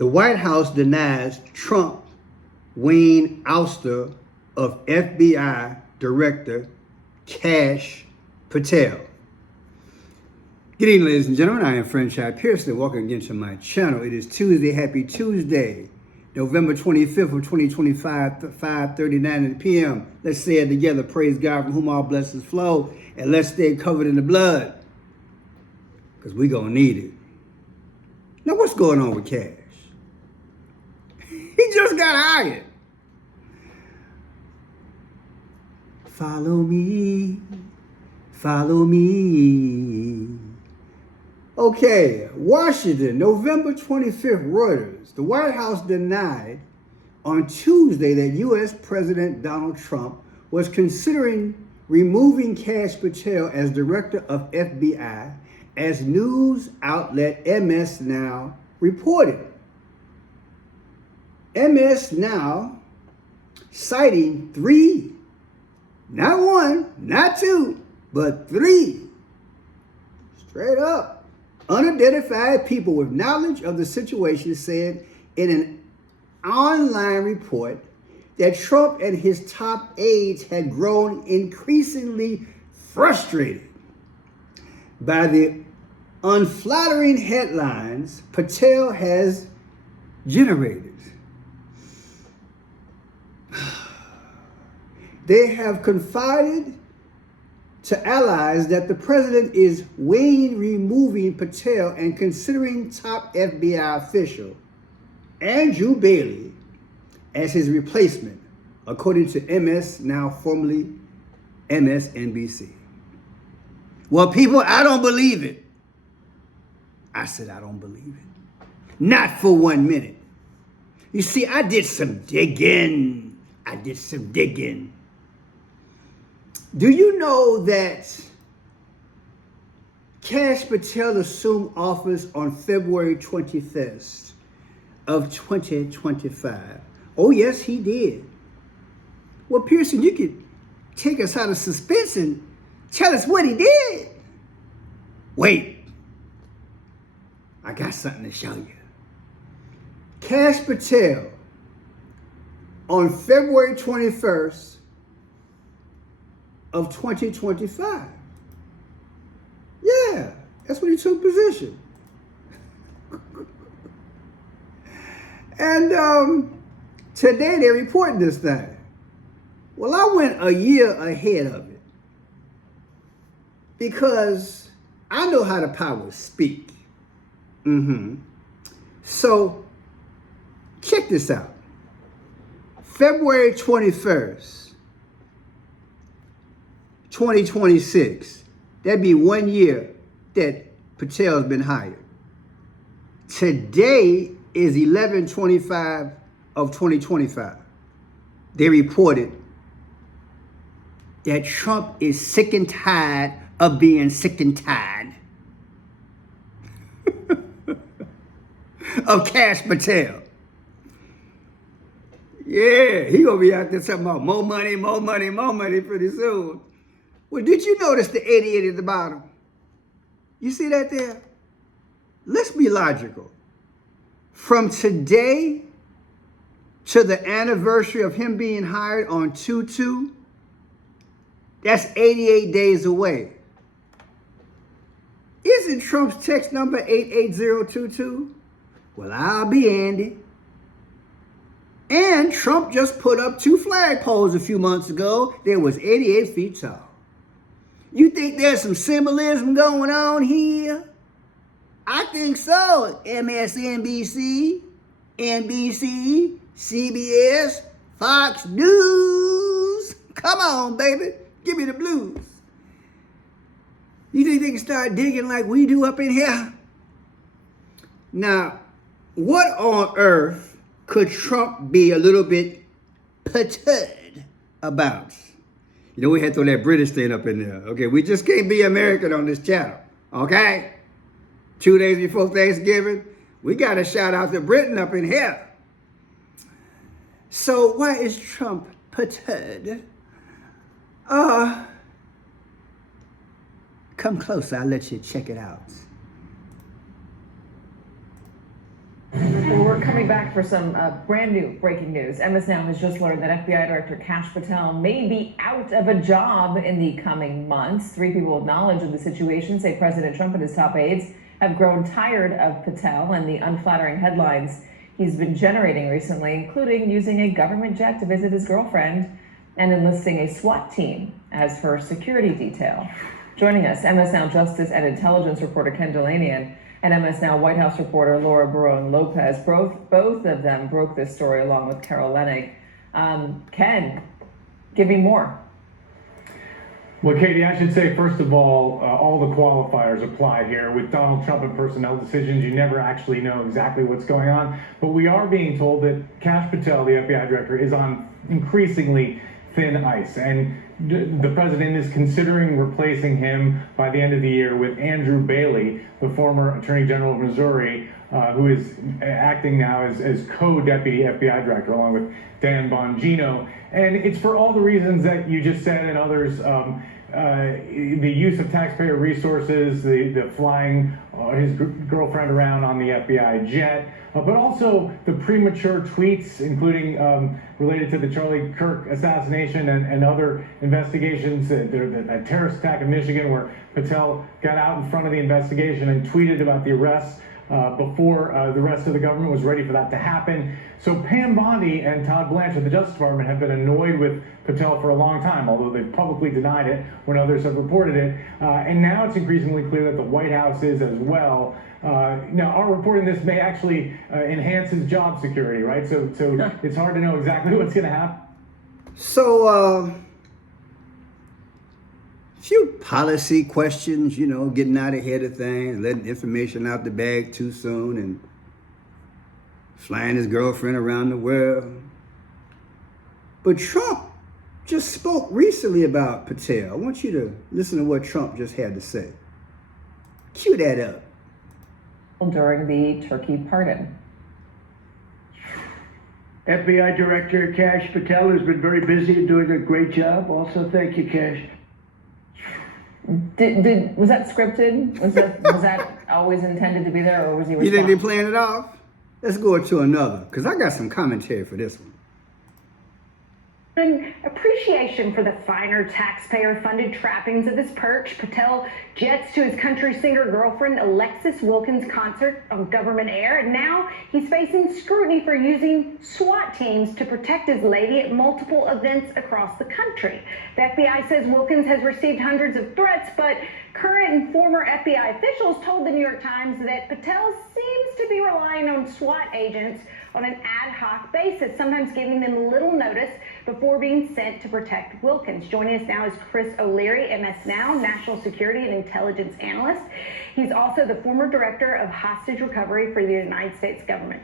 The White House denies Trump Wayne ouster of FBI Director Kash Patel. Good evening, ladies and gentlemen. I am Franchise Pearson. Welcome again to my channel. It is Tuesday. Happy Tuesday, November 25th of 2025, 5:39 p.m. Let's say it together. Praise God, from whom all blessings flow, and let's stay covered in the blood, because we're going to need it. Now, what's going on with Kash? He just got hired. Follow me, follow me. Okay, Washington, November 25th, Reuters. The White House denied on Tuesday that U.S. President Donald Trump was considering removing Kash Patel as director of FBI, as news outlet MS Now reported. MS Now, citing three, not one, not two, but three, straight up, unidentified people with knowledge of the situation, said in an online report that Trump and his top aides had grown increasingly frustrated by the unflattering headlines Patel has generated. They have confided to allies that the president is weighing removing Patel and considering top FBI official Andrew Bailey as his replacement, according to MS Now, formerly MSNBC. Well, people, I don't believe it. I said I don't believe it. Not for 1 minute. You see, I did some digging. Do you know that Kash Patel assumed office on February 21st of 2025? Oh, yes, he did. Well, Pearson, you could take us out of suspense and tell us what he did. Wait, I got something to show you. Kash Patel, on February 21st of 2025. Yeah, that's when he took position. And today they're reporting this thing. Well, I went a year ahead of it because I know how the powers speak. So check this out. February 21st, 2026. That'd be 1 year that Patel's been hired. Today is 11/25 of 2025. They reported that Trump is sick and tired of being sick and tired of Kash Patel. Yeah, he gonna be out there talking about more money pretty soon. Well, did you notice the 88 at the bottom? You see that there? Let's be logical. From today to the anniversary of him being hired on 2/2, that's 88 days away. Isn't Trump's text number 88022? Well, I'll be Andy. And Trump just put up 2 flagpoles a few months ago that was 88 feet tall. You think there's some symbolism going on here? I think so. MSNBC, NBC, CBS, Fox News. Come on, baby. Give me the blues. You think they can start digging like we do up in here? Now, what on earth could Trump be a little bit perturbed about? You know, we had to throw that British thing up in there. Okay, we just can't be American on this channel. Okay? 2 days before Thanksgiving, we got to shout out to Britain up in here. So why is Trump perturbed? Come closer, I'll let you check it out. Or We're coming back for some brand new breaking news. MS Now has just learned that FBI Director Kash Patel may be out of a job in the coming months. 3 people with knowledge of the situation say President Trump and his top aides have grown tired of Patel and the unflattering headlines he's been generating recently, including using a government jet to visit his girlfriend and enlisting a SWAT team as her security detail. Joining us, MS Now Justice and Intelligence reporter Ken Delanian and MS Now White House reporter Laura Barone-Lopez. Both of them broke this story along with Carol Leonnig. Ken, give me more. Well, Katie, I should say, first of all the qualifiers apply here. With Donald Trump and personnel decisions, you never actually know exactly what's going on. But we are being told that Kash Patel, the FBI director, is on increasingly thin ice. And the president is considering replacing him by the end of the year with Andrew Bailey, the former Attorney General of Missouri, who is acting now as co-deputy FBI director, along with Dan Bongino. And it's for all the reasons that you just said and others. The use of taxpayer resources, the flying his girlfriend around on the FBI jet, but also the premature tweets, including related to the Charlie Kirk assassination and other investigations, that terrorist attack in Michigan where Patel got out in front of the investigation and tweeted about the arrest before the rest of the government was ready for that to happen. So Pam Bondi and Todd Blanchard of the Justice Department have been annoyed with Patel for a long time, although they've publicly denied it when others have reported it. And now it's increasingly clear that the White House is as well. Now, our reporting this may actually enhance his job security, right? So it's hard to know exactly what's going to happen. So, few policy questions, getting out ahead of things, letting information out the bag too soon, and flying his girlfriend around the world. But Trump just spoke recently about Patel. I want you to listen to what Trump just had to say. Cue that up. During the Turkey pardon. FBI Director Kash Patel has been very busy and doing a great job. Also, thank you, Kash. Was that scripted? Was that always intended to be there, or was he responsible? You think they're playing it off? Let's go to another, because I got some commentary for this one. In appreciation for the finer taxpayer-funded trappings of his perch, Patel jets to his country singer girlfriend Alexis Wilkins' concert on government air, and now he's facing scrutiny for using SWAT teams to protect his lady at multiple events across the country. The FBI says Wilkins has received hundreds of threats, but current and former FBI officials told the New York Times that Patel seems to be relying on SWAT agents on an ad hoc basis, sometimes giving them little notice before being sent to protect Wilkins. Joining us now is Chris O'Leary, MS Now, National Security and Intelligence Analyst. He's also the former Director of Hostage Recovery for the United States government.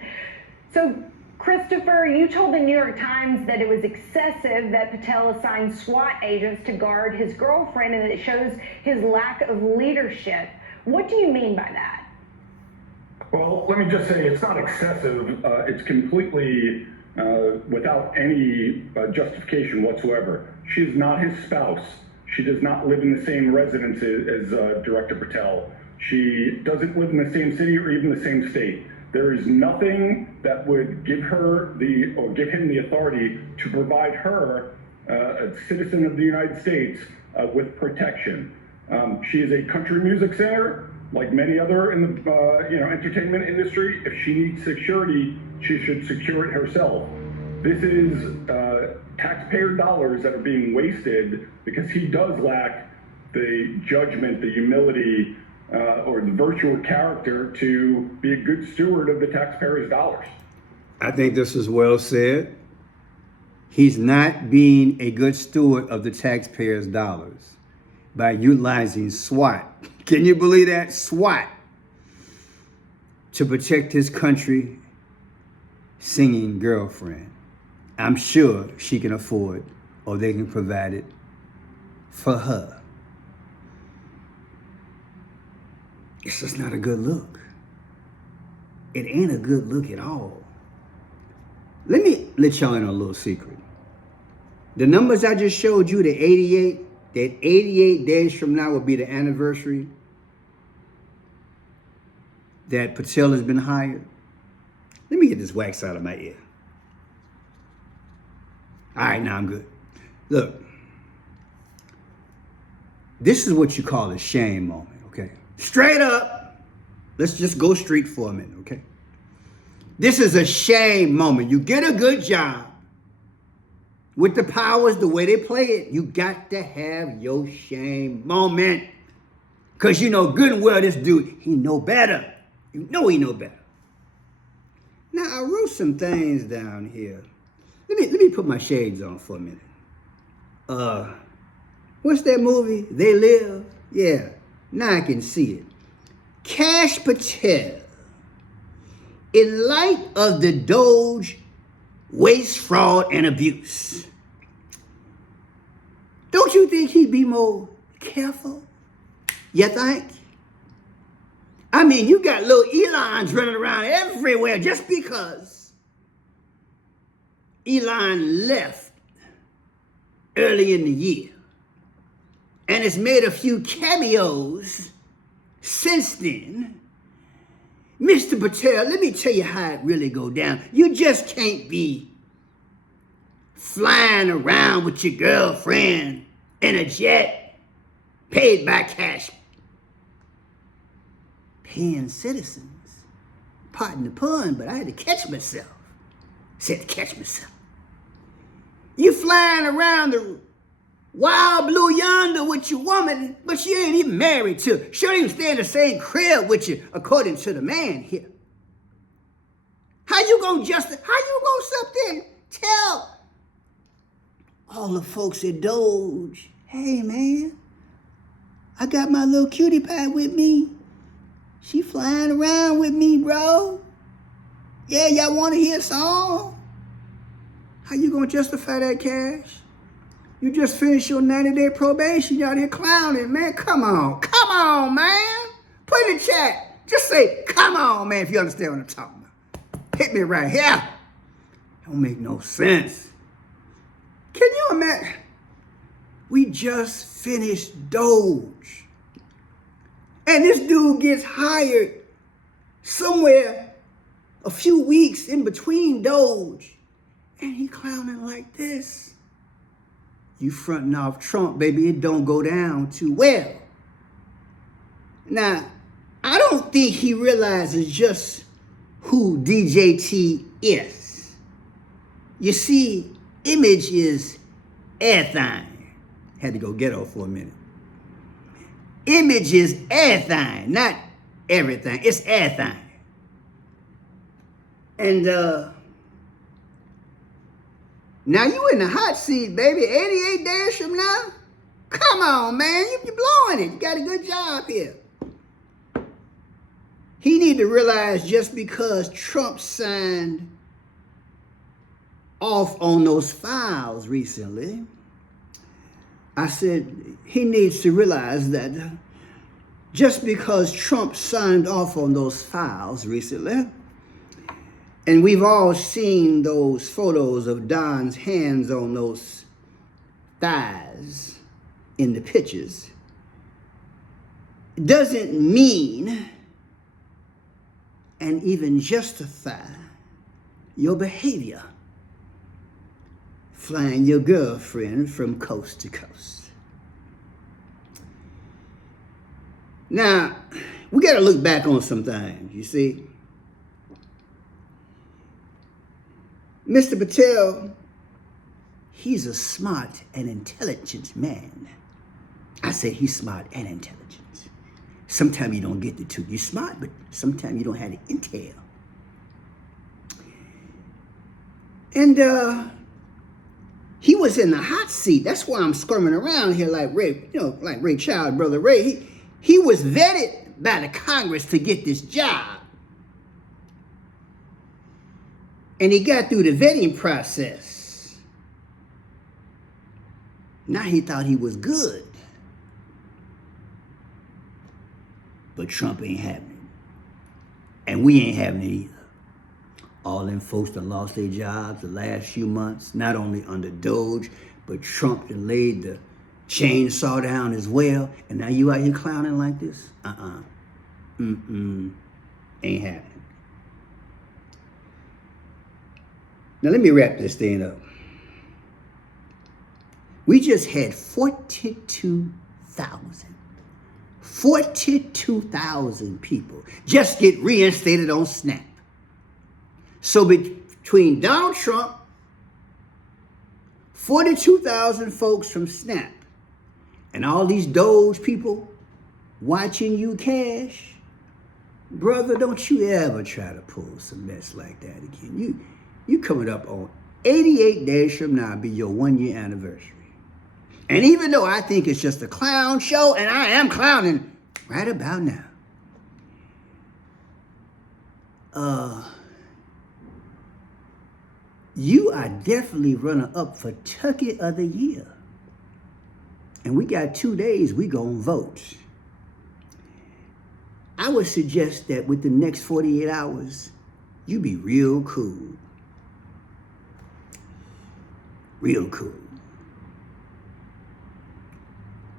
So, Christopher, you told the New York Times that it was excessive that Patel assigned SWAT agents to guard his girlfriend and that it shows his lack of leadership. What do you mean by that? Well, let me just say it's not excessive. It's completely without any justification whatsoever. She is not his spouse. She does not live in the same residence as Director Patel. She doesn't live in the same city or even the same state. There is nothing that would give him the authority to provide her, a citizen of the United States, with protection. She is a country music singer. Like many other in the entertainment industry, if she needs security, she should secure it herself. This is taxpayer dollars that are being wasted because he does lack the judgment, the humility, or the virtual character to be a good steward of the taxpayers' dollars. I think this is well said. He's not being a good steward of the taxpayers' dollars by utilizing SWAT. Can you believe that? SWAT to protect his country singing girlfriend. I'm sure she can afford, or they can provide it for her. It's just not a good look. It ain't a good look at all. Let me let y'all in a little secret. The numbers I just showed you, the 88, that 88 days from now will be the anniversary that Patel has been hired. Let me get this wax out of my ear. All right, now I'm good. Look, this is what you call a shame moment, okay? Straight up, let's just go straight for a minute, okay? This is a shame moment. You get a good job with the powers, the way they play it, you got to have your shame moment. Because you know good and well this dude, he know better. You know he know better. Now, I wrote some things down here. Let me put my shades on for a minute. What's that movie? They Live? Yeah, now I can see it. Kash Patel. In light of the Doge waste, fraud, and abuse, don't you think he'd be more careful? You think? I mean, you got little Elons running around everywhere just because Elon left early in the year and has made a few cameos since then. Mr. Patel, let me tell you how it really go down. You just can't be flying around with your girlfriend in a jet paid by cash paying citizens. Pardon the pun, but I had to catch myself. Said to catch myself. You flying around the wild blue yonder with your woman, but she ain't even married to. She don't even stay in the same crib with you, according to the man here. How you gonna sit there and tell all the folks at Doge, hey man, I got my little cutie pie with me. She flying around with me, bro. Yeah, y'all wanna hear a song? How you gonna justify that, Cash? You just finished your 90-day probation. You out here clowning, man. Come on, man. Put in the chat. Just say, come on, man, if you understand what I'm talking about. Hit me right here. Don't make no sense. Can you imagine? We just finished Doge. And this dude gets hired somewhere a few weeks in between Doge. And he clowning like this. You fronting off Trump, baby, it don't go down too well. Now, I don't think he realizes just who DJT is. You see, image is everything. Had to go ghetto for a minute. Image is everything, not everything. It's everything. And now you in the hot seat, baby. 88 days from now? Come on, man. You're blowing it. You got a good job here. He need to realize just because Trump signed off on those files recently, I said he needs to realize that just because Trump signed off on those files recently, and we've all seen those photos of Don's hands on those thighs in the pictures, doesn't mean and even justify your behavior. Flying your girlfriend from coast to coast. Now, we got to look back on some things, you see. Mr. Patel, he's a smart and intelligent man. I say he's smart and intelligent. Sometimes you don't get the two. You're smart, but sometimes you don't have the intel. And he was in the hot seat. That's why I'm squirming around here like Ray, like Ray Child, Brother Ray. He was vetted by the Congress to get this job. And he got through the vetting process. Now he thought he was good. But Trump ain't having it. And we ain't having it either. All them folks that lost their jobs the last few months, not only under Doge, but Trump that laid the chainsaw down as well. And now you out here clowning like this? Ain't happening. Now let me wrap this thing up. We just had 42,000 people just get reinstated on SNAP. So between Donald Trump, 42,000 folks from SNAP, and all these Doge people watching you, Cash, brother, don't you ever try to pull some mess like that again. You coming up on 88 days from now be your 1 year anniversary. And even though I think it's just a clown show, and I am clowning right about now, you are definitely runner up for Turkey of the Year. And we got 2 days, we gonna vote. I would suggest that with the next 48 hours, you be real cool. Real cool.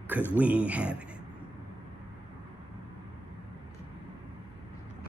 Because we ain't having it.